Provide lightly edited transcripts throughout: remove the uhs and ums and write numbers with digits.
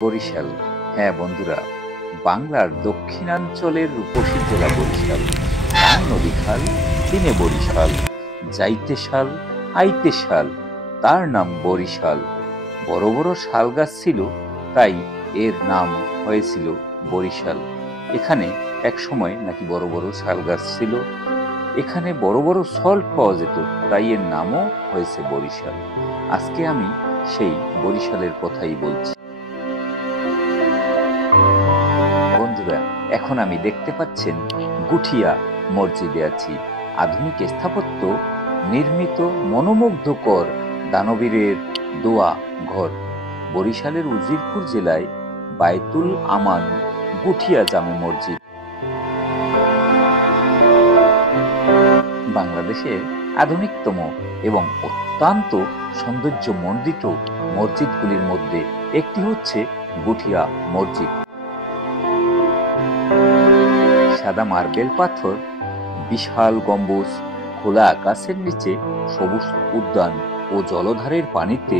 বরিশাল। হ্যাঁ বন্ধুরা, বাংলার দক্ষিণাঞ্চলের রূপসী জেলা বরিশাল। ডান নদী খাল, দিনে বরিশাল, যাইতে শাল আইতে শাল, তার নাম বরিশাল। বড় বড় শাল গাছ ছিল, তাই এর নাম হয়েছিল বরিশাল। এখানে এক সময় নাকি বড় বড় শাল গাছ ছিল। এখানে বড় বড় সল্ট পাওয়া যেত, তাই এর নামও হয়েছে বরিশাল। আজকে আমি সেই বরিশালের কথাই বলছি। বন্ধুরা, এখন আমি দেখতে পাচ্ছেন গুঠিয়া মসজিদে আছি। আধুনিক স্থাপত্য নির্মিত মনোমুগ্ধকর দানবীরের দোয়া ঘর। বরিশালের উজিরপুর জেলায় বায়তুল আমান গুঠিয়া জামে মসজিদ। বাংলাদেশের আধুনিকতম এবং অত্যন্ত সৌন্দর্যমণ্ডিত মসজিদগুলির মধ্যে একটি হচ্ছে গুঠিয়া মসজিদ। সাদা মার্বেল পাথর, বিশাল গম্বুজ, খোলা আকাশের নিচে সবুজ উদ্যান ও জলধারের পানিতে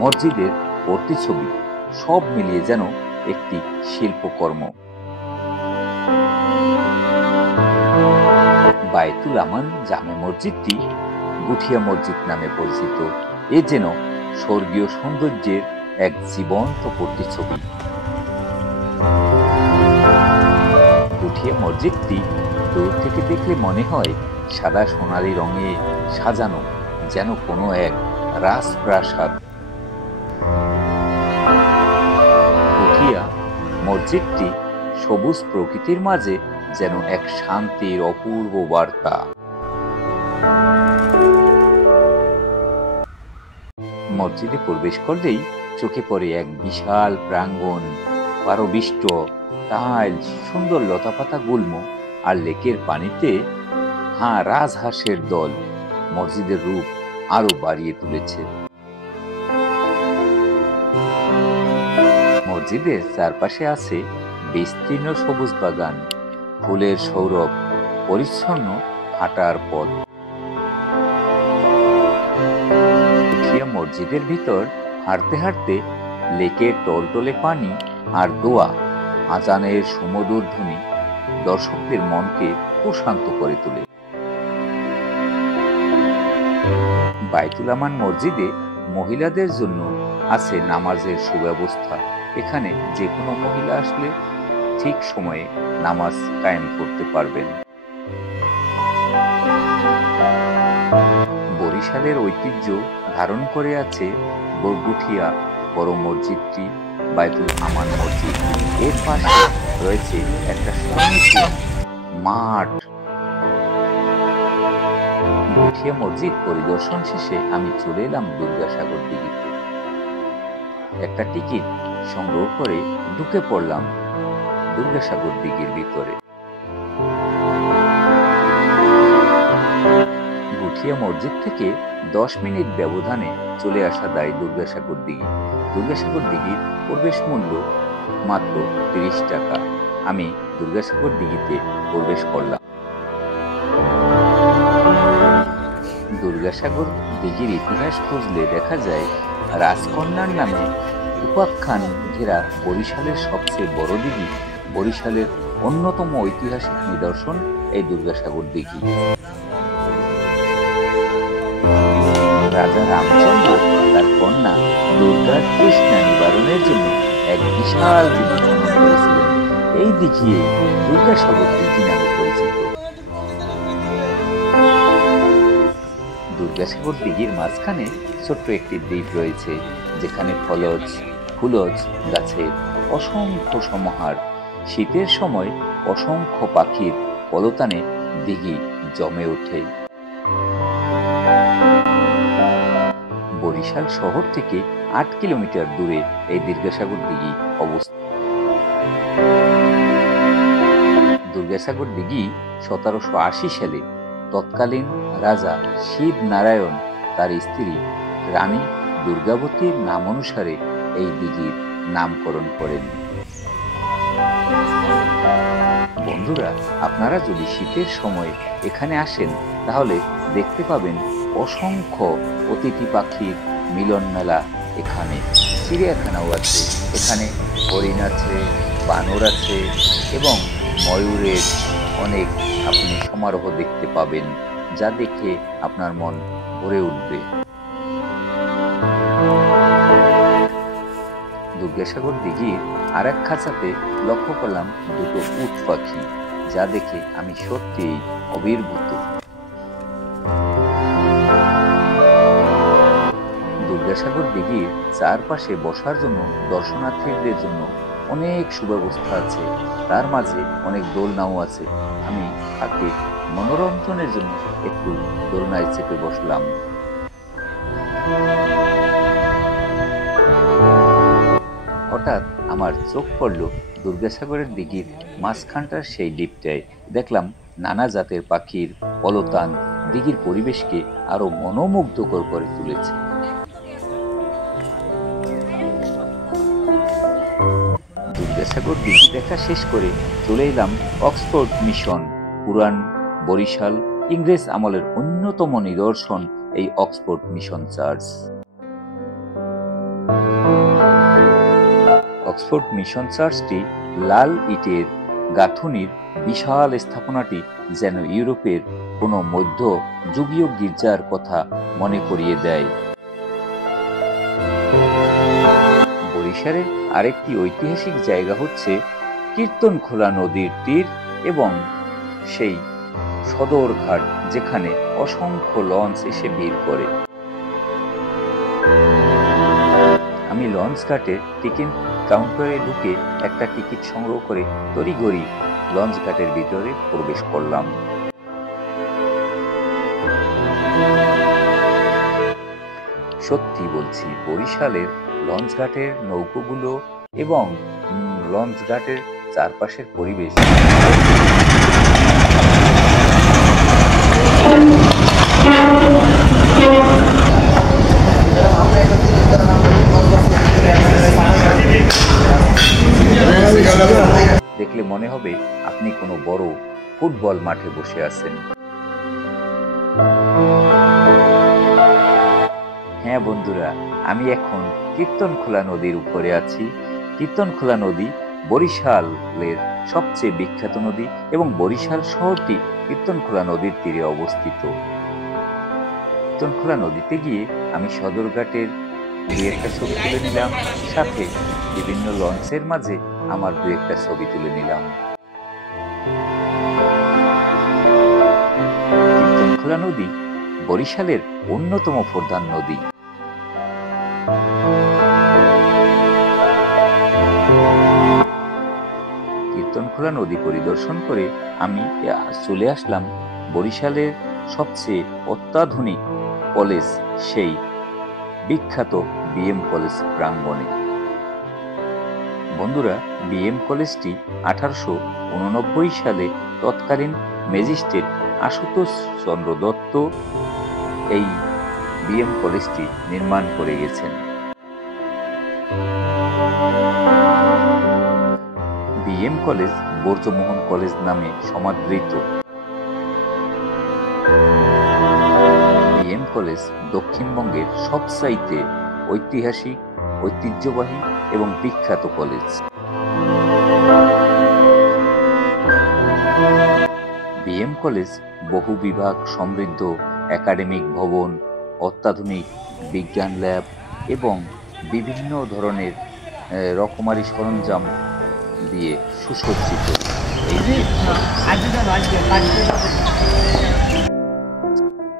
মসজিদের প্রতিছবি, সব মিলিয়ে যেন একটি শিল্পকর্ম। বায়তুল আমান জামে মসজিদটি গুঠিয়া মসজিদ নামে পরিচিত। এ যেন স্বর্গীয় সৌন্দর্যের এক জীবন্ত প্রতিছবি। গুঠিয়া মসজিদটি দূর থেকে দেখলে মনে হয় সাদা সোনালী রঙে সাজানো, যেন কোনো এক রাজপ্রাসাদ। গুঠিয়া মসজিদটি সবুজ প্রকৃতির মাঝে যেন এক শান্তির অপূর্ব বার্তা। মসজিদে প্রবেশ করলেই চোখে পড়ে এক বিশাল প্রাঙ্গণ, পারবিষ্ট টাইলস, সুন্দর লতাপাতা গুল্ম আর লেকের পানিতে রাজহাঁসের দল মসজিদের রূপ আরো বাড়িয়ে তুলেছে। মসজিদের চারপাশে আছে বিস্তীর্ণ সবুজ বাগান, ফুলের সৌরভ, পরিচ্ছন্ন হাঁটার পথ। গুঠিয়া মসজিদের ভিতর হাঁটতে হাঁটতে লেকের টলটলে পানি আর দোয়া আজানের সুমধুর ধ্বনি দর্শকদের মনকে প্রশান্ত করে তোলে। বায়তুল আমান মসজিদে মহিলাদের জন্য আছে নামাজের সুব্যবস্থা। এখানে যে কোনো মহিলা আসলে ঠিক সময়ে নামাজ কায়েম করতে পারবেন। বরিশালের ঐতিহ্য ধারণ করে আছে গুঠিয়া বড় মসজিদটি, বায়তুল আমান মসজিদ। এর পাশে রয়েছে একটা সুন্দর মাঠ। গুঠিয়া মসজিদ পরিদর্শন শেষে আমি চলে এলাম দুর্গাসাগর দিঘিতে। একটা টিকিট সংগ্রহ করে ঢুকে পড়লাম দুর্গাসাগর দিঘির ভিতরে। গুঠিয়া মসজিদ থেকে 10 মিনিট ব্যবধানে চলে আসা দায় দুর্গাসাগর দিঘি। দুর্গাসাগর দিঘির প্রবেশ মূল্য মাত্র 30 টাকা। আমি দুর্গাসাগর দিঘিতে প্রবেশ করলাম। দুর্গাসাগর দিঘির ইতিহাস খুঁজলে দেখা যায় রাজকন্যার নামে উপাখ্যান ঘেরা বরিশালের সবচেয়ে বড় দিঘি, বরিশালের অন্যতম ঐতিহাসিক নিদর্শন এই দুর্গাসাগর দিঘি। রাজা রামচন্দ্র তার কন্যা দুর্গার তৃষ্ণা নিবারণের জন্য এক বিশাল দিঘি খনন করেছিলেন। এই দিঘি দুর্গাসাগর দিঘি নামে পরিচিত। দুর্গাসাগর দিঘির মাঝখানে ছোট্ট একটি দ্বীপ রয়েছে, যেখানে ফলজ ফুলজ গাছের অসংখ্য সমাহার। শীতের সময় অসংখ্য পাখির কলতানে দিঘি জমে ওঠে। বরিশাল শহর থেকে 8 কিলোমিটার দূরে এই দুর্গাসাগর দিঘি অবস্থিত। দুর্গাসাগর দিঘি 1780 সালে তৎকালীন রাজা শিব নারায়ণ তার স্ত্রী রানী দুর্গাবতীর নাম অনুসারে এই দিঘির নামকরণ করেন। বন্ধুরা, আপনারা যদি শীতের সময় এখানে আসেন তাহলে দেখতে পাবেন অসংখ্য অতিথি পাখির মিলন মেলা। এখানে চিড়িয়াখানাও আছে। এখানে হরিণ আছে, বানর আছে এবং ময়ূরের অনেক আপনি সমারোহ দেখতে পাবেন, যা দেখে আপনার মন ভরে উঠবে। দুর্গাসাগর দিঘির আর এক খাঁচাতে লক্ষ্য করলাম দুটো উট পাখি, যা দেখে আমি সত্যিই অভিভূত। দুর্গাসাগর দিঘির চারপাশে বসার জন্য দর্শনার্থীদের জন্য অনেক সুব্যবস্থা আছে, তার মাঝে অনেক দোলনাও আছে। আমি তাকে মনোরঞ্জনের জন্য একটু দোলনায় চেপে বসলাম। হঠাৎ আমার চোখ পড়ল দুর্গাসাগরের দিঘির মাঝখানটার সেই দ্বীপটায়। দেখলাম নানা জাতের পাখির পলতান দিঘির পরিবেশকে আরো মনোমুগ্ধকর করে তুলেছে। দুর্গাসাগর দিঘি দেখা শেষ করে চলে এলাম অক্সফোর্ড মিশন। পুরান বরিশাল ইংরেজ আমলের অন্যতম নিদর্শন এই Oxford mission church. Oxford mission চার্চটি লাল ইটের গাঁথুনির বিশাল স্থাপনাটি যেন ইউরোপের কোনো মধ্যযুগীয় গির্জার কথা মনে করিয়ে দেয়। বরিশালের আরেকটি ঐতিহাসিক জায়গা হচ্ছে কীর্তনখোলা নদীর তীর এবং সেই সদরঘাট, যেখানে অসংখ্য লঞ্চ এসে ভিড় করে। আমি লঞ্চ ঘাটে টিকিট কাউন্টারে ঢুকে একটা টিকিট সংগ্রহ করে তড়িঘড়ি লঞ্চ ঘাটের ভিতরে প্রবেশ করলাম। সত্যি বলছি, বরিশালের লঞ্চ ঘাটের নৌকোগুলো এবং লঞ্চ ঘাটের চারপাশের পরিবেশ দেখলে মনে হবে আপনি কোনো বড় ফুটবল মাঠে বসে আছেন। হ্যাঁ বন্ধুরা, আমি এখন কীর্তনখোলা নদীর উপরে আছি। কীর্তনখোলা নদী বরিশালের সবচেয়ে বিখ্যাত নদী এবং বরিশাল শহরটি কীর্তনখোলা নদীর তীরে অবস্থিত। কীর্তনখোলা নদীতে গিয়ে আমি সদরঘাটের দুই একটা ছবি তুলে নিলাম, সাথে বিভিন্ন লঞ্চের মাঝে আমার দুই একটা ছবি তুলে নিলাম। কীর্তনখোলা নদী বরিশালের অন্যতম প্রধান নদী। কীর্তনখোলা নদী পরিদর্শন করে আমি চলে আসলাম বরিশালের সবচেয়ে অত্যাধুনিক কলেজ, সেই বিখ্যাত বিএম কলেজ প্রাঙ্গণে। বন্ধুরা, বিএম কলেজটি 1889 সালে তৎকালীন ম্যাজিস্ট্রেট আশুতোষ চন্দ্র দত্ত এই বিএম কলেজটি নির্মাণ করে গেছেন। বিএম কলেজ ব্রজমোহন কলেজ নামে সমাদৃত। বিএম কলেজ দক্ষিণবঙ্গের সবচাইতে ঐতিহাসিক, ঐতিহ্যবাহী এবং বিখ্যাত কলেজ। বিএম কলেজ বহু বিভাগ সমৃদ্ধ একাডেমিক ভবন, অত্যাধুনিক বিজ্ঞান ল্যাব এবং বিভিন্ন ধরনের রকমারি সরঞ্জাম দিয়ে সুসজ্জিত।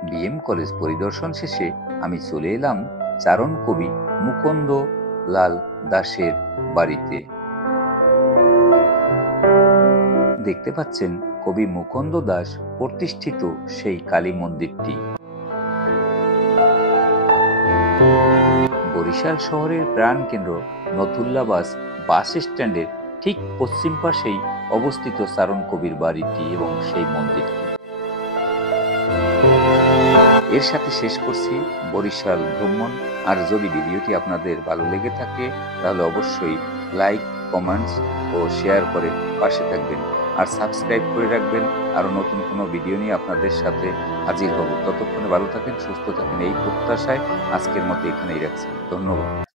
বিএম কলেজ পরিদর্শন শেষে আমি চলে এলাম চারণ কবি মুকুন্দ লাল দাসের বাড়িতে। দেখতে পাচ্ছেন কবি মুকুন্দ দাস প্রতিষ্ঠিত সেই কালী মন্দিরটি। বরিশাল শহরের প্রাণকেন্দ্র নথুল্লাবাস বাস স্ট্যান্ডের ঠিক পশ্চিম পাশেই অবস্থিত চারণ কবির বাড়িটি এবং সেই মন্দিরটি। এর সাথে শেষ করছি বরিশাল ভ্রমণ। আর যদি ভিডিওটি আপনাদের ভালো লেগে থাকে তাহলে অবশ্যই লাইক, কমেন্টস ও শেয়ার করে পাশে থাকবেন আর সাবস্ক্রাইব করে রাখবেন। আরো নতুন কোনো ভিডিও নিয়ে আপনাদের সাথে হাজির হব। ততক্ষণে ভালো থাকেন, সুস্থ থাকেন, এই প্রত্যাশায় আজকের মতো এখানেই রাখছি। ধন্যবাদ।